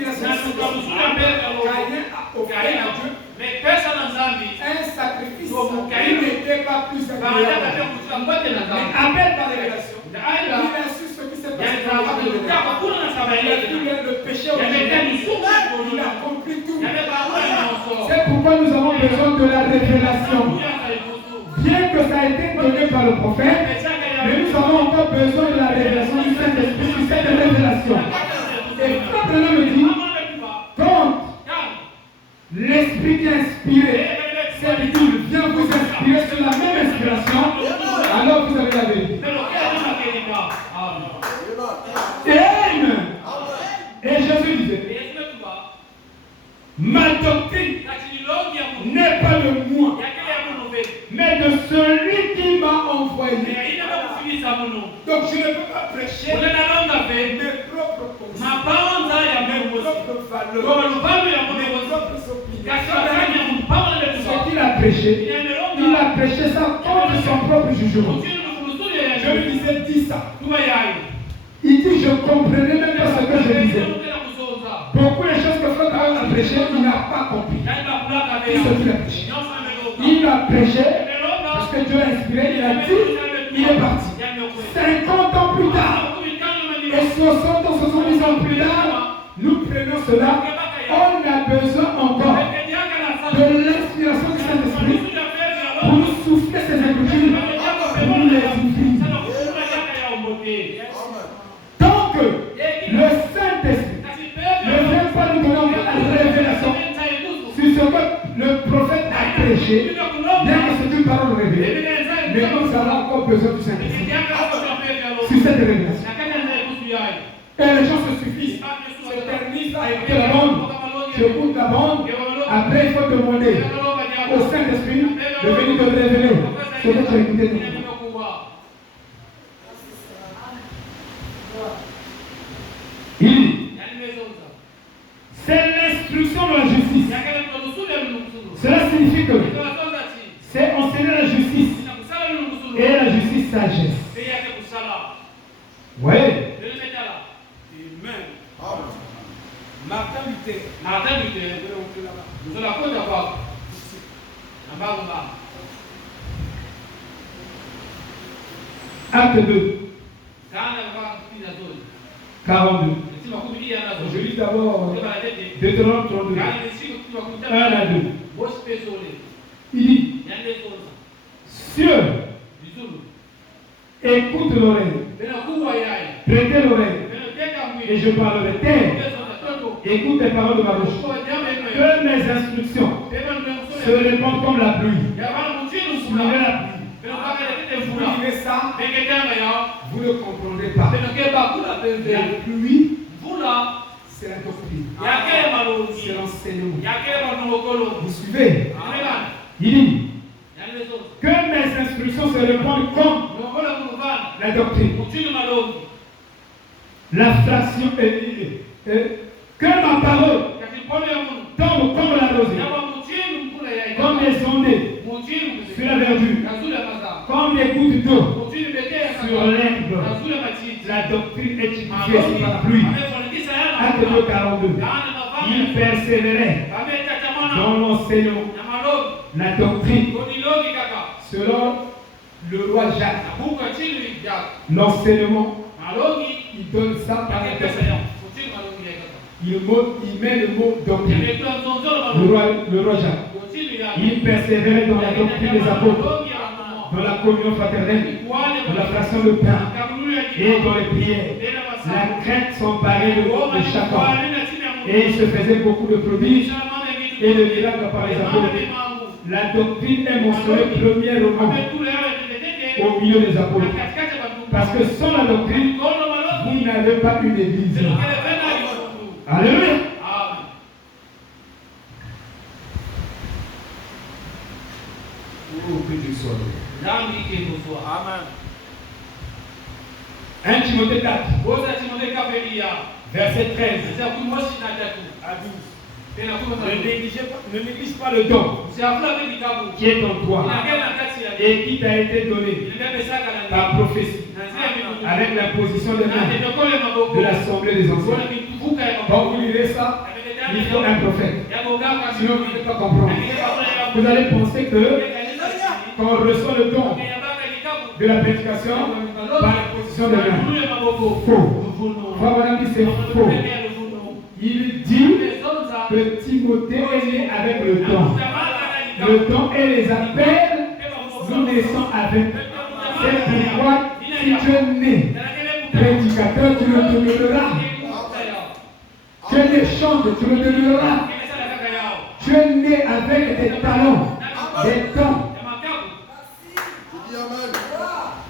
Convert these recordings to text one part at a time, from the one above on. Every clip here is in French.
inspiration un sacrifice qui n'était pas plus agréable. Mais Abel par révélation, il a su ce qui s'est passé dans le péché originel. Il a compris tout. C'est pourquoi nous avons besoin de la révélation. Bien que ça a été donné par le prophète, mais nous avons encore besoin de la révélation du Saint-Esprit, de cette révélation. Et Frère Branham me dit, quand l'Esprit qui a inspiré cette Bible vient vous inspirer sur la même inspiration, alors vous avez la vérité. Amen. Et Jésus disait, ma doctrine n'est pas de moi, mais de celui qui m'a envoyé. Donc je ne peux pas prêcher mes propres concepts, mes propres valeurs, mes propres opinions. Ce qu'il a prêché, il a prêché ça contre son propre jugement. Je lui disais, dis ça. Il dit, je ne comprenais même pas ce que je disais. Beaucoup de choses que Frère Branham a prêché, il n'a pas compris. Il a prêché parce que Dieu l'a inspiré, il a dit, il est parti. 50 ans plus tard, et 60 ans, 70 ans plus tard, nous prenons cela. On a besoin encore de l'inspiration du Saint-Esprit pour nous souffler ces écritures, pour nous les ouvrir. Donc, le Saint-Esprit ne vient pas nous donner encore la révélation sur ce que le prophète a prêché, bien que c'est une parole révélée, mais nous avons encore besoin du Saint-Esprit sur cette révélation. Et les gens se suffisent, se permettent à écouter la bande, j'écoute la bande, après il faut demander au Saint-Esprit de venir te révéler ce que tu as écouté. Il dit, c'est l'instruction de la justice. Cela signifie que c'est enseigner la justice et la justice sagesse. Oui. Amen. Martin Luther. Nous la côte d'abord. Acte 2. 42. Je lis d'abord Deutéronome 32. 1 à 2. Il dit, cieux, écoute l'oreille, prêtez l'oreille, et je parlerai. Terre, écoute les paroles de ma bouche. Que mes instructions se répandent comme la pluie. Suivez la pluie. Vous lisez ça, vous ne comprendrez pas. La pluie, c'est la doctrine. C'est l'enseignement. Vous suivez? Il dit que mes instructions se répandent comme la doctrine. La fraction que ma parole tombe comme la rosée, comme les ondées sur la verdure, comme les gouttes d'eau sur l'herbe. La doctrine est étudiée sur la pluie. Acte 2, 42. Il persévérait dans l'enseignement, la doctrine, selon le roi Jacques. L'enseignement, il donne ça par la doctrine. Il met le mot doctrine. Le roi Jacques. Il persévérait dans la doctrine des apôtres, dans la communion fraternelle, dans la fraction de pain et dans les prières. La crainte s'emparait de chacun. Et il se faisait beaucoup de prodiges et de miracles par les apôtres. La doctrine est mentionnée premièrement au milieu des apôtres. Parce que sans la doctrine, vous n'avez pas une église. Alléluia. Oh, que Dieu soit loué. Amen. 1 Timothée 4, verset 13 à 12. Ne néglige pas le don qui est en toi et qui t'a été donné par prophétie avec l'imposition des mains de l'assemblée des anciens. Quand vous lirez ça, il faut un prophète. Sinon, vous ne pouvez pas comprendre. Vous allez penser que quand on reçoit le don de la prédication par l'imposition des mains, faux. Frère Madame dit c'est faux. Il dit que Timothée est né avec le don. Le don et les appels, nous naissons avec. C'est pourquoi si tu es né prédicateur, tu le demeureras. Tu es né chante, tu le demeureras. Tu es né avec des talents, des dons.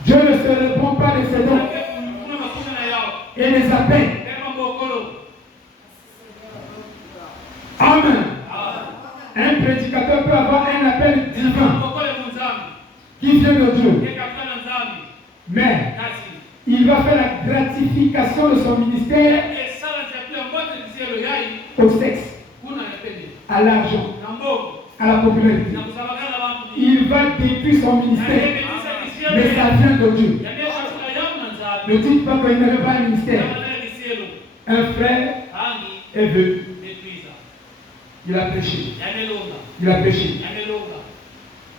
Dieu ne se répond pas de ses dons et les appels. Amen. Un prédicateur peut avoir un appel divin qui vient de Dieu. Mais il va faire la gratification de son ministère au sexe, à l'argent, à la popularité. Il va détruire son ministère. Mais ça vient de Dieu. Ne dites pas qu'il n'avait pas un ministère. Un frère est venu. Il a prêché. Il a prêché.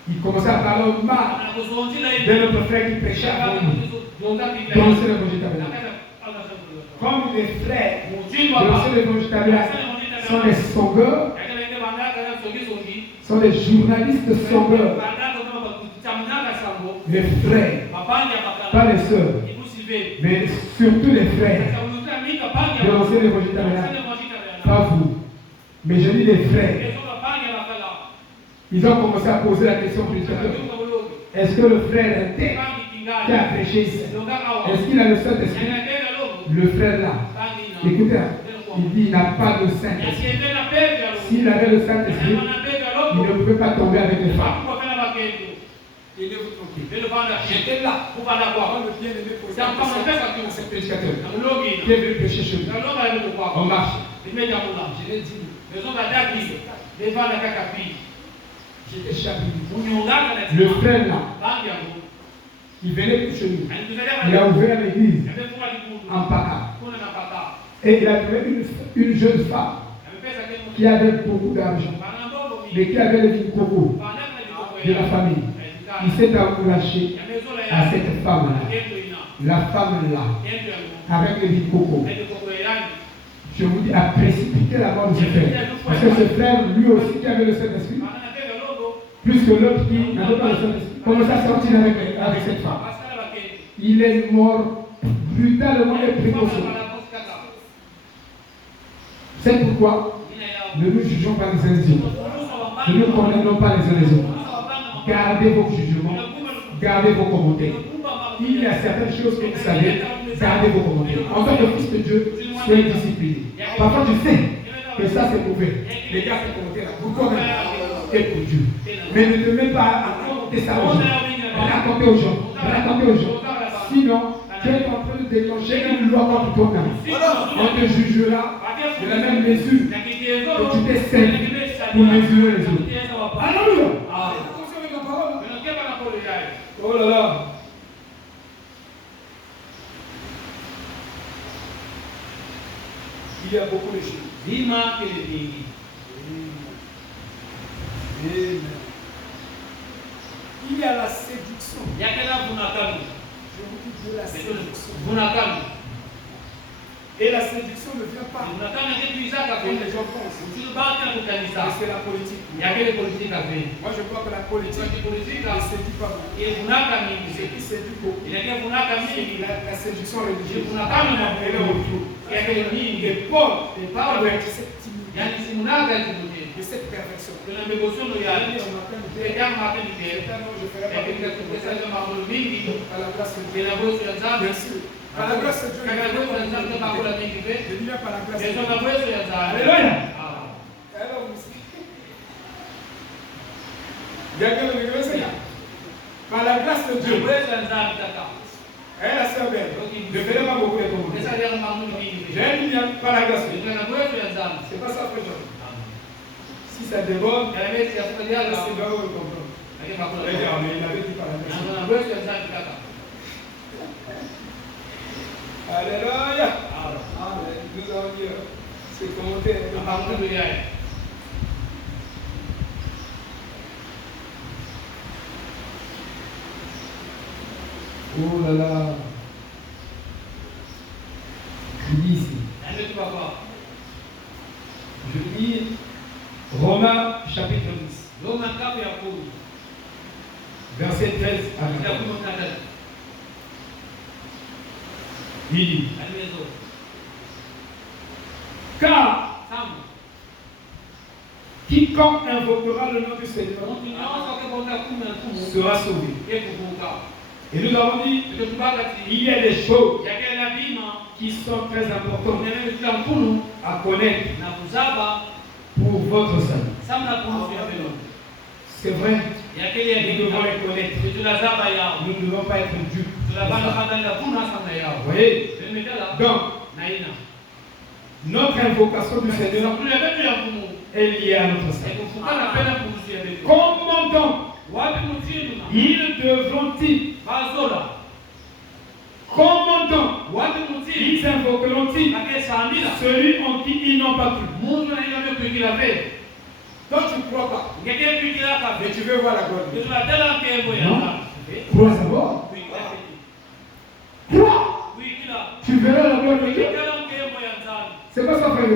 Il commençait à parler au mal de notre frère qui prêchait avant nous. Donc c'est l'évangile tabernacle. Comme les frères de l'évangile tabernacle sont des songueurs, sont des journalistes songueurs. Les frères, pas les sœurs, mais surtout les frères de l'ancien évangile tabernacle. Pas vous, mais je dis les frères. Ils ont commencé à poser la question au prédicateur. Est-ce que le frère est tel qui a prêché ici? Est-ce qu'il a le Saint-Esprit? Le frère là, écoutez, il dit il n'a pas de Saint-Esprit. S'il avait le Saint-Esprit, il ne pouvait pas tomber avec les femmes. J'étais là. Quand le bien-aimé posait la question à ce prédicateur qui est venu prêcher chez nous, on marche. Je l'ai dit. J'étais chapitre. Le frère là, il venait chez nous. Il a ouvert l'église en Paka. Et il a trouvé une jeune femme qui avait beaucoup d'argent, mais qui avait le coco de la famille. Il s'est encouragé à cette femme-là. La femme-là, avec le coco. Je vous dis, a précipité la mort de ce frère. Parce que ce frère, lui aussi, qui avait le Saint-Esprit, plus que l'autre qui n'avait pas le Saint-Esprit, commence à sortir avec cette femme. Il est mort brutalement et précocement. C'est pourquoi ne nous jugeons pas les uns les autres. Ne nous condamnons pas les uns les autres. Gardez vos jugements, gardez vos commentaires. Il y a certaines choses que vous savez, gardez vos commentaires. En tant que fils de Dieu, soyez discipliné. Parfois, tu sais que ça c'est mauvais. Les gars, ces commentaires, vous connaissez. Et pour Dieu. Mais ne te mets pas à raconter ça aux gens. Raconter aux gens. Sinon, tu es en train de déclencher une loi contre toi-même. On te jugera de la même mesure que tu t'es servi pour mesurer les autres. Alléluia. Oh là là. Il y a beaucoup de choses. Dis-moi que les pays. Il y a la séduction. Je vous dis de la séduction. Et la séduction ne vient pas comme les gens pensent. C'est la politique. Moi je crois que la politique ne séduit pas beaucoup. Ce qui séduit beaucoup, la séduction religieuse. Elle est autour. Et Paul avait cette timidité. De cette perfection. Je ferai à la grâce de Dieu. Bien sûr. Par la grâce de Dieu. Je dis bien par la grâce de Dieu. Alléluia. Par la grâce de Dieu. Elle a servi. Ne fais pas beaucoup de commentaires. J'ai dit par la grâce de Dieu. C'est pas ça que je dis. Si ça déborde, c'est là où on comprend. Regarde, mais il avait dit par la grâce. Alléluia. Amen. Nous allons dire. C'est commentaire. Oh là là. Je lis ici. Je lis Romains chapitre 10. Verset 13 à 14. Il dit. Car quiconque invoquera le nom du Seigneur sera sauvé. Et nous avons dit, il y a des choses qui sont très importantes à connaître pour votre salut. C'est vrai, nous devons les connaître. Nous ne devons pas être dupes. Vous voyez? Donc, notre invocation du Seigneur est liée à notre salut. Comment donc ils devront-ils, comment donc ils invoqueront-ils celui en qui ils n'ont pas cru? Toi tu ne crois pas, mais tu veux voir la gloire. Non, crois d'abord. Crois. Tu verras la gloire de Dieu. C'est pas ça, frère.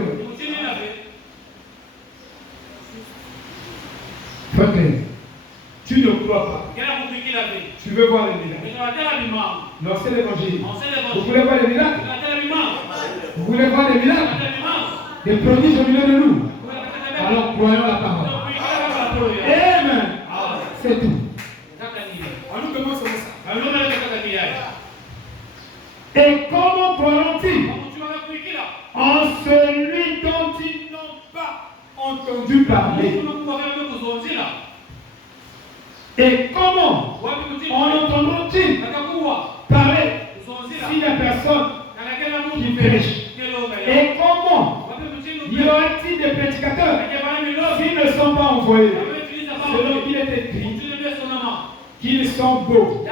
Frère, tu ne crois pas. Tu veux voir les miracles. Non, c'est l'évangile. Vous voulez voir les miracles? Vous voulez voir les miracles? Des prodiges au milieu de nous. Alors croyons la parole. Amen. C'est tout. Alors nous commençons ça. Et comment croiront-ils en celui dont ils n'ont pas entendu parler? Et comment en entendront-ils parler si la personne qui prêche? Et comment y aura-t-il des prédicateurs s'ils ne sont pas envoyés? Selon qu'il est écrit qu'ils sont beaux,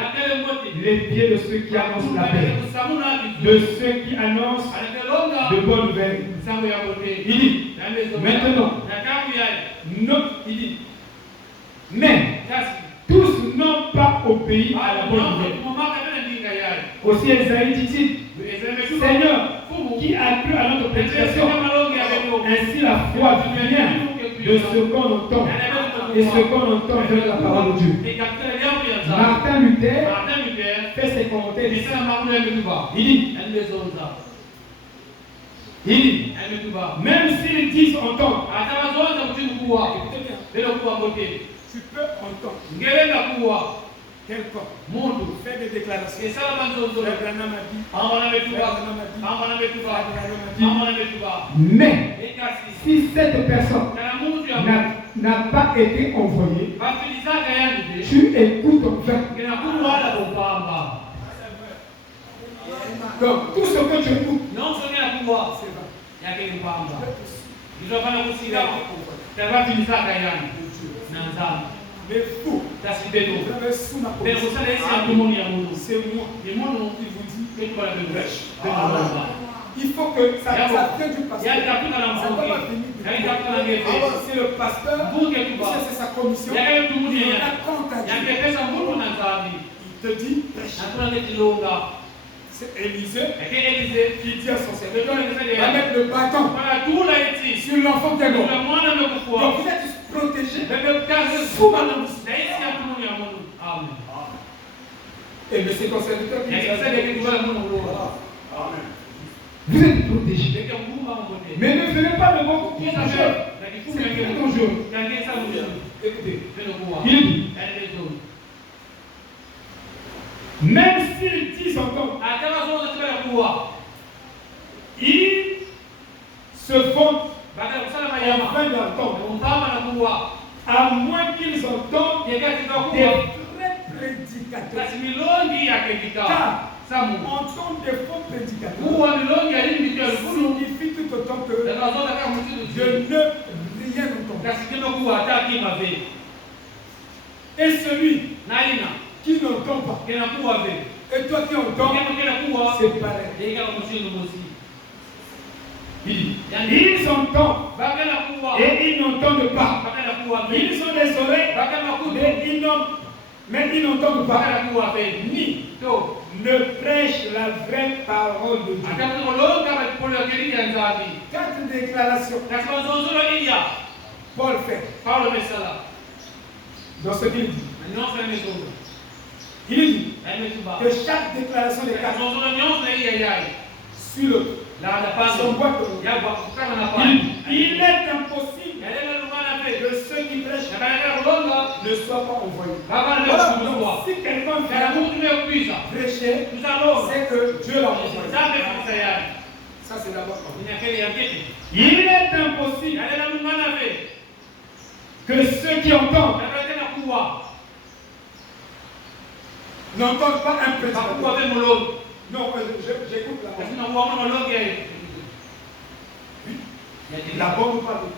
les pieds de ceux qui annoncent la paix, de ceux qui annoncent de bonnes nouvelles. Il dit, maintenant, il dit, mais tous n'ont pas obéi à la bonne nouvelle. Aussi Esaïe dit, Seigneur, qui a cru à notre prédication? Ainsi la foi vient de ce qu'on entend, et ce qu'on entend vient de la parole de Dieu. Martin Luther fait ses commentaires. Il dit, même s'ils disent entendre, tu peux entendre quelqu'un fait des déclarations. Mais si cette personne n'a pas été envoyée, tu écoutes en fait. Donc tout ce que tu écoutes, mais fou, c'est moi qui vous dit il faut que ça vienne du pasteur. Ça ne va pas venir. C'est le pasteur, c'est sa commission. Il a compte à Dieu. Il te dit prêche. C'est Élisée qui dit à son serviteur, va mettre le bâton sur l'enfant qui est mort. Donc vous êtes protégé sous ma nom. Et mais c'est ton serviteur qui dit vous êtes protégé. Mais ne venez pas de bon coup. C'est très dangereux. Écoutez, il dit, même s'ils disent encore, ils se font en train d'entendre, à moins qu'ils entendent des vrais prédicateurs. Car entendre des faux prédicateurs signifie tout autant que je ne rien entends. Et celui qui n'entend pas, et toi qui entends, c'est pareil. Il dit, Ils entendent et ils n'entendent pas. Ils ont des oreilles, mais ils n'entendent pas. Ni ne prêchent la vraie parole de Dieu. 4 déclarations. Paul fait. Dans ce qu'il dit. Il dit que chaque déclaration des 4 sur l'autre. Il est impossible que ceux qui prêchent ne soient pas envoyés. Voilà. Si quelqu'un vient prêcher, c'est que Dieu l'a envoyé. Ça, c'est d'abord. Il est impossible que ceux qui entendent n'entendent pas un prédicateur. Non, j'écoute la bonne. La bonne parle de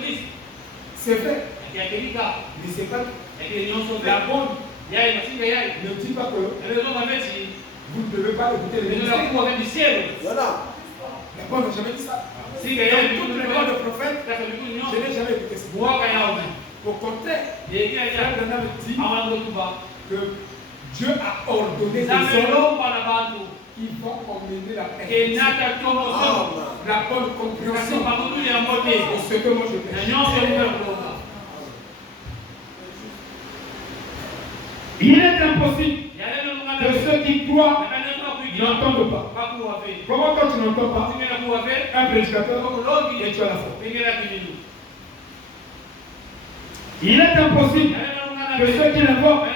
Christ. C'est vrai. Mais c'est pas la bonne. Ne dit pas que vous ne devez pas écouter les messages. Voilà. La bonne n'a jamais dit ça. Dans toutes les voix de prophète, je n'ai jamais écouté ça. Au contraire, Branham dit que Dieu a ordonné des hommes qui vont emmener la paix. La bonne compréhension de ce que moi je fais. Il est impossible que ceux qui croient n'entendent pas. Comment quand tu n'entends pas un prédicateur et tu as la foi? Il est impossible que ceux qui l'invoquent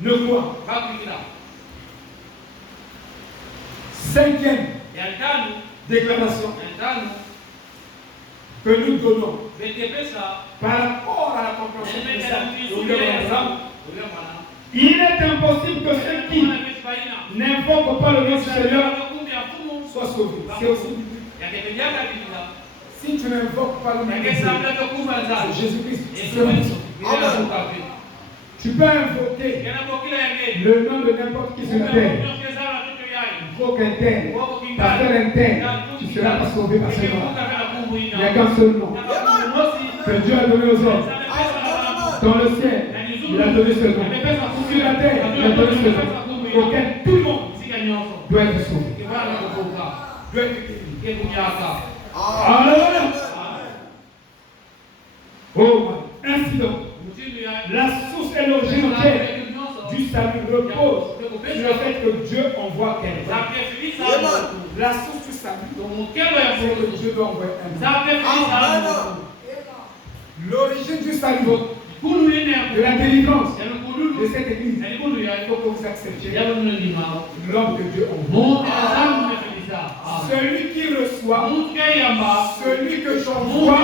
ne croient. 5e déclaration que nous donnons par rapport à la compréhension de ça. Il est impossible que ceux qui n'invoquent pas le nom du Seigneur soient sauvés. C'est aussi biblique. Si tu n'invoques pas le nom du Seigneur, c'est Jésus-Christ. Tu peux invoquer le nom de n'importe qui sur la terre. Invoque un tel, pasteur un tel, tu ne seras pas sauvé par ce nom. Il n'y a qu'un seul nom que Dieu a donné aux hommes. Dans le ciel, il a donné ce nom. Sur la terre, il a donné ce nom. Auquel tout le monde doit être sauvé. Doit être guéri. Alléluia. Oh, incident. La source et l'origine du salut repose sur le fait que Dieu envoie quelqu'un. La source du salut, c'est que Dieu doit envoyer un homme. L'origine du salut, de la délivrance de cette église, il faut que vous acceptiez l'homme que Dieu envoie. Celui qui reçoit, celui que j'envoie,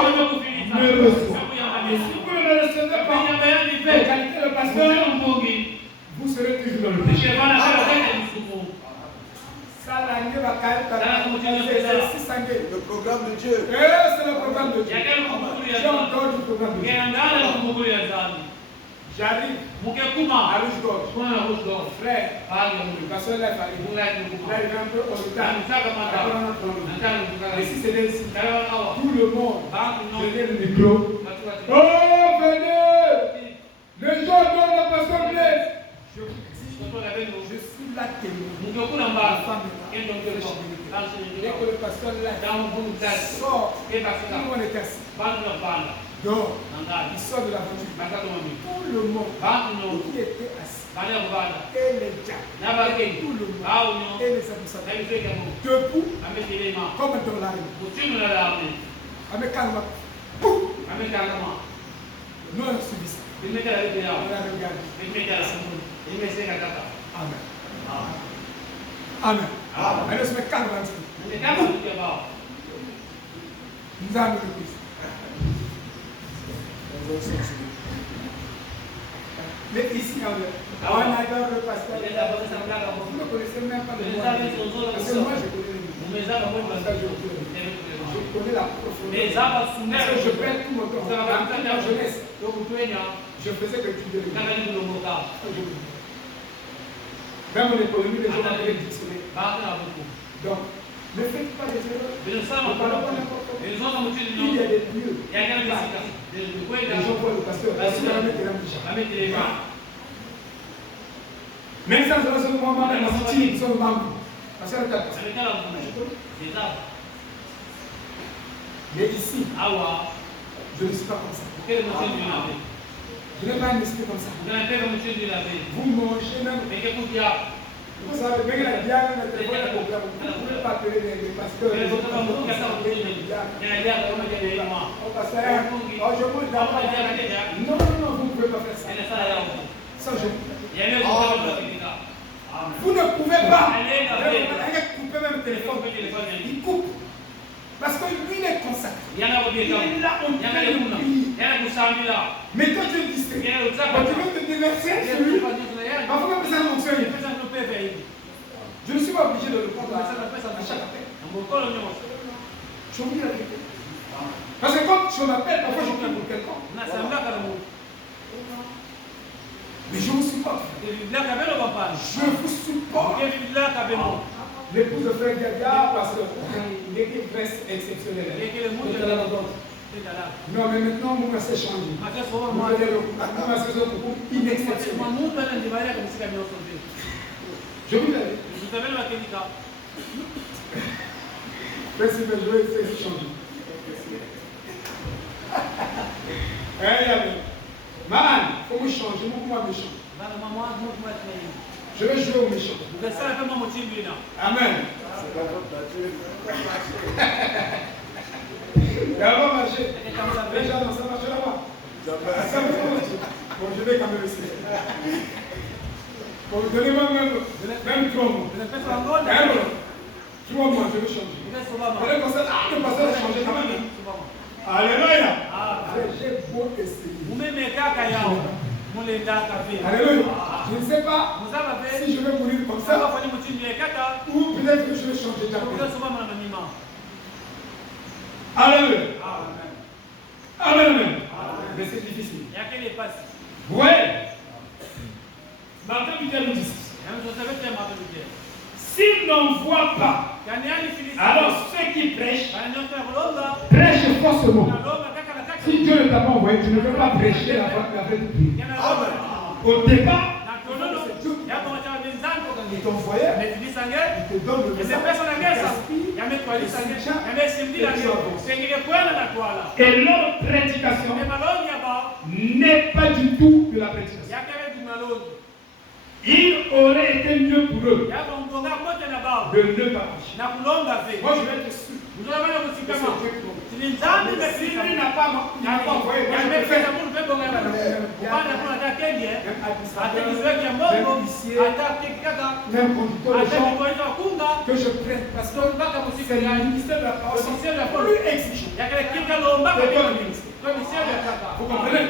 me reçoit. Et si vous ne le recevez pas, vous qualifiez le pasteur, vous serez toujours dans le péché. Le programme de Dieu. C'est le programme de Dieu. J'ai encore du programme de Dieu. J'arrive à Rouge-Gorge. Frère, le pasteur l'a fallu. Là, il est un peu au retard. Et si c'était ici, tout le monde, je viens le micro. Oh, venez! Les gens donnent le pasteur Blaise. Je suis là témoin. La femme est là. Dès que le pasteur là sort, tout le monde est assis. Donc, il sort de la voiture. Tout le monde qui était assis. Et les diables. Tout le monde. Et les administrateurs. Debout. Comme dans l'arène. Avec calme. Nous avons suivi ça. On a regardé. Amen. Amen. Maintenant, je me calme un petit peu. Nous avons le Christ. Mais ici, on adore le pasteur. Vous ne connaissez même pas le moi. Parce que moi, je connais le je connais la profondeur. Parce que je perds tout mon temps. Dans ma jeunesse, je faisais que tu devais. Même en économie, les gens avaient dictionné. Donc, Ne faites pas des erreurs. Ne parlez pas n'importe comment. Il y a des lieux. Les gens voient le pasteur. Même ça, c'est un moment dans la cité, ils sont membres. Parce que mais ici, je ne suis pas comme ça. Je n'ai pas un esprit comme ça. Vous mangez même. Vous savez, même la diable, vous ne pouvez pas appeler les pasteurs. Je mange d'abord. Non, vous ne pouvez pas faire ça. Ça, je vous ne pouvez pas. Couper même le téléphone. Il coupe. Parce que lui, il est consacré. Il est là, on peut le prier. Mais toi, tu es distrait. Tu veux te déverser sur lui. Parfois, même ça fonctionne. Je ne suis pas obligé de le prendre à chaque appel. Je vous dis la vérité. Parce que quand je m'appelle, parfois je prie pour quelqu'un. Mais je vous supporte. Je vous supporte. L'épouse de Frère Gaga, parce qu'il reste exceptionnel. Non, mais maintenant, mon s'est changé. Mon s'est inexceptionnel. Je vous l'avais. Merci, mais je vais essayer de changer. Man, il faut me changer, moi méchant. Je vais jouer au méchant. Amen. Ça va marcher. Déjà, non, ça marche là-bas. Bon, je vais quand même essayer. Bon, donnez-moi même 3 mots. 3 mois, je vais changer. Le pasteur a changé quand même. Alléluia. J'ai beau essayer. Alléluia. Je ne sais pas si je vais mourir comme ça ou peut-être que je vais changer d'appel. Alléluia. Amen. Mais c'est difficile. Vous voyez, Martin Luther nous dit, s'il n'envoie pas, alors ceux qui prêchent faussement. Si Dieu ne t'a pas envoyé, tu ne peux pas prêcher la vraie Bible. Au départ, il t'envoyait, il te donne le message. Et leur prédication n'est pas du tout de la prédication. Il aurait été mieux pour eux de ne pas prêcher. Moi, je vais être sûr. S'il n'a pas envoyé, moi je vais faire. Même conducteur de gens que je prête. Parce que c'est le ministère de la parole plus exigeant. Vous comprenez?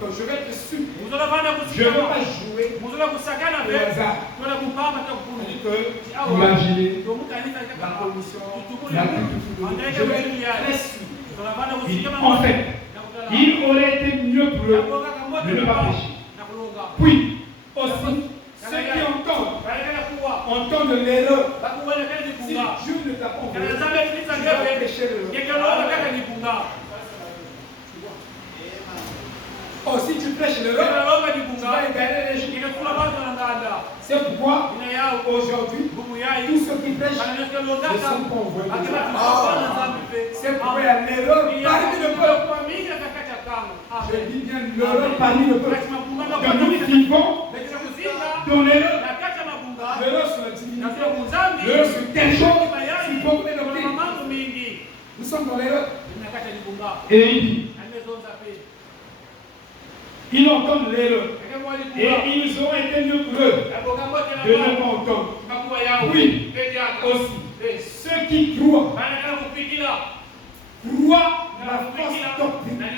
Donc je vais être sûr. Je ne vais pas jouer au hasard. Imaginez la commission, la culture. Je vais être très sûr. En fait, il aurait été mieux pour eux de ne pas prêcher. Puis, aussi, ceux qui entendent l'erreur. Si Dieu ne t'a pas envoyé, tu vas prêcher l'erreur. Oh, si tu prêches l'erreur, tu vas égarer les gens. C'est pourquoi, aujourd'hui, tous ceux qui prêchent ne sont pas envoyés. C'est pourquoi il y a l'erreur parmi le peuple. Je dis bien l'erreur parmi le peuple. Que nous vivons dans l'erreur. L'erreur sur la divinité, l'erreur sur tel jour, sur beaucoup de doctrines. Nous sommes dans l'erreur. Et il dit, ils entendent l'erreur. Et ils ont été mieux pour eux de ne pas entendre. Oui, aussi, ceux qui croient la fausse doctrine.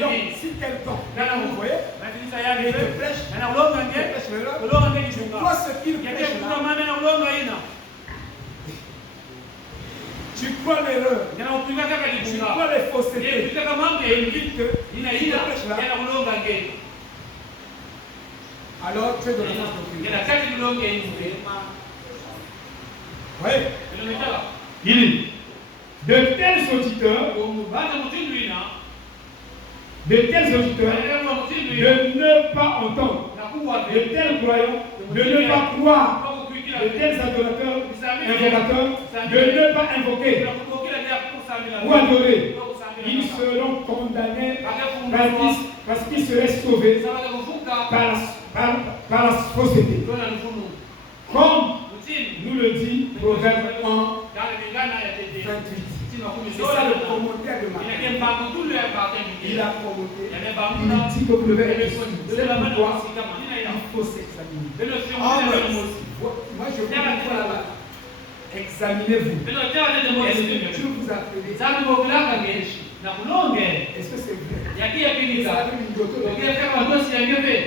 Donc, si quelqu'un vous voyez, il te prêche l'erreur, tu crois ce qu'il prêche là. Tu crois l'erreur, tu crois les faussetés, et il dit que il prêche là. Alors tu es de la fausse doctrine. Oui. Il dit, de tels auditeurs, de ne pas entendre, de tels croyants, de ne pas croire, de tels adorateurs, invocateurs, de ne pas invoquer ou adorer. Ils seront condamnés parce qu'ils seraient sauvés par la fausseté. Comme nous le dit Proverbe 1, 28. C'est ça le commentaire de Matthieu. Il a commenté. Il dit que vous devez être sûr. C'est pourquoi il faut s'examiner. Moi je vous dis là-bas. Examinez-vous. Est-ce que Dieu vous a fait? Est-ce que c'est vrai?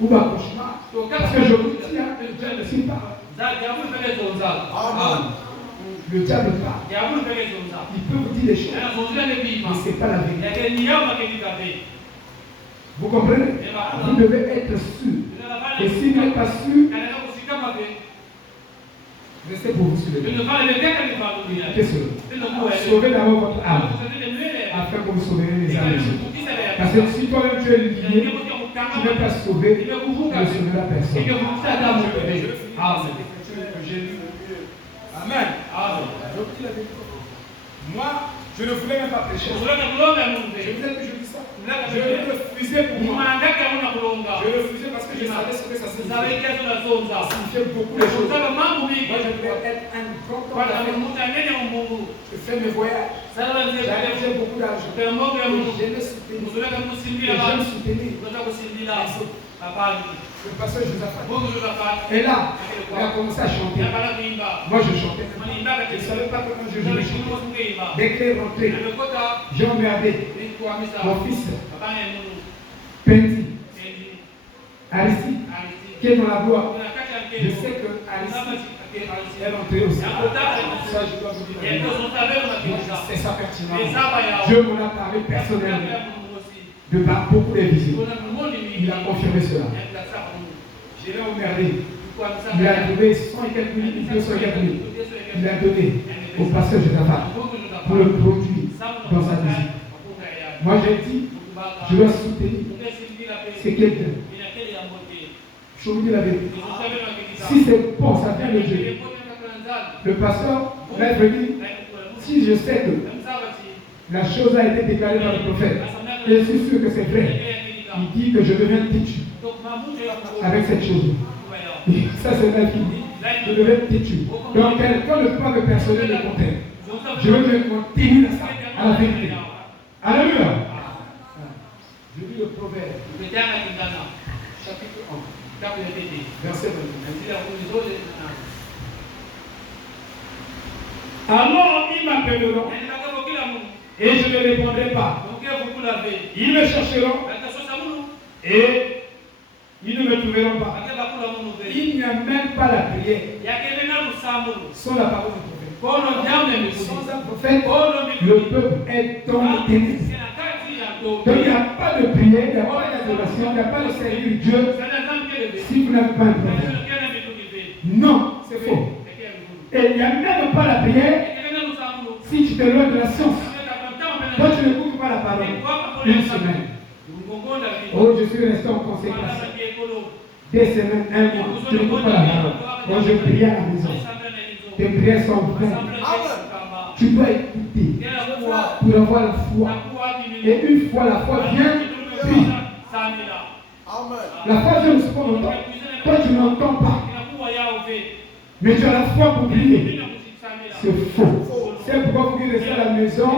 Ou pas cauchemar? Parce que je vous dis, Dieu ne suit pas. Le diable parle. Il peut vous dire des choses, mais ce n'est pas la vérité. Vous comprenez? Vous devez être sûr. Et si vous n'êtes pas sûr, restez pour vous soulever. Qu'est-ce que c'est? Sauvez d'abord votre âme, afin que vous sauverez les âmes des autres. Parce que si toi-même tu es lié, tu n'es pas sauvé, tu ne sauveras personne. Amen. Moi, je ne voulais même pas pécher. Je vous ai dit, je dis ça. Je refusais pour moi. Je refusais parce que je savais ce que ça signifiait. Ça signifiait beaucoup de choses. Moi, je voulais être un grand homme. Je fais mes voyages. J'ai beaucoup d'argent. Et je me soutenais. Et je me soutenais. Le pasteur Josaphat. Et là, il a commencé à chanter. Moi, je chantais. Je ne savais pas comment je chantais. Dès qu'il est rentré, j'ai emmerdé mon fils, Penty, Aristide, qui est dans la boîte. Je sais que Aristide est rentré aussi. Ça, je dois vous dire. C'est ça pertinent. Dieu m'en a parlé personnellement. De par beaucoup de visions. Il a confirmé cela. Je l'ai emmerdé. Il a donné 100 et quelques minutes, 200 et quelques minutes. Il a donné au pasteur Josaphat pour le produire dans sa musique. Moi j'ai dit, je dois soutenir ce quelqu'un. Je vous dis la vérité. Si c'est bon, ça vient de Dieu. Le pasteur va venir. Si je sais que la chose a été déclarée par le prophète, et je suis sûr que c'est vrai, il dit que je deviens têtu avec cette chose. Ça c'est la vie. Je deviens têtu. Donc quelqu'un ne peut pas me persuader le contraire. Je veux me continuer à la vérité. Alléluia. Je lis le proverbe. Chapitre 1. Verset 22. Alors ils m'appelleront et je ne répondrai pas. Ils me chercheront et ils ne me trouveront pas. Il n'y a même pas la prière sans la parole du prophète. Sans un prophète, le peuple est dans le ténèbres. Donc il n'y a pas de prière, il n'y a pas d'adoration, il n'y a pas de servir Dieu si vous n'avez pas un prophète. Non, c'est faux. Et il n'y a même pas la prière si tu te loin de la science. Toi tu ne couvres pas la parole. Une semaine. Oh, je suis resté en conséquence. Des semaines, un mois, je ne couvre pas la parole. Moi je prie à la maison. Tes prières sont vraies. Tu dois écouter pour avoir la foi. Et une fois la foi vient, puis la foi vient aussi qu'on entend. Toi tu n'entends pas. Mais tu as la foi pour prier. C'est faux. C'est pourquoi vous restez à la maison,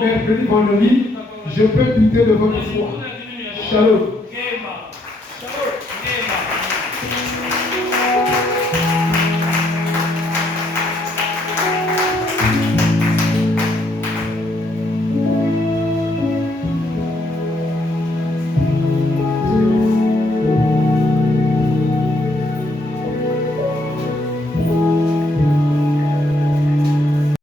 mercredi, vendredi, je peux douter de votre foi. Shalom.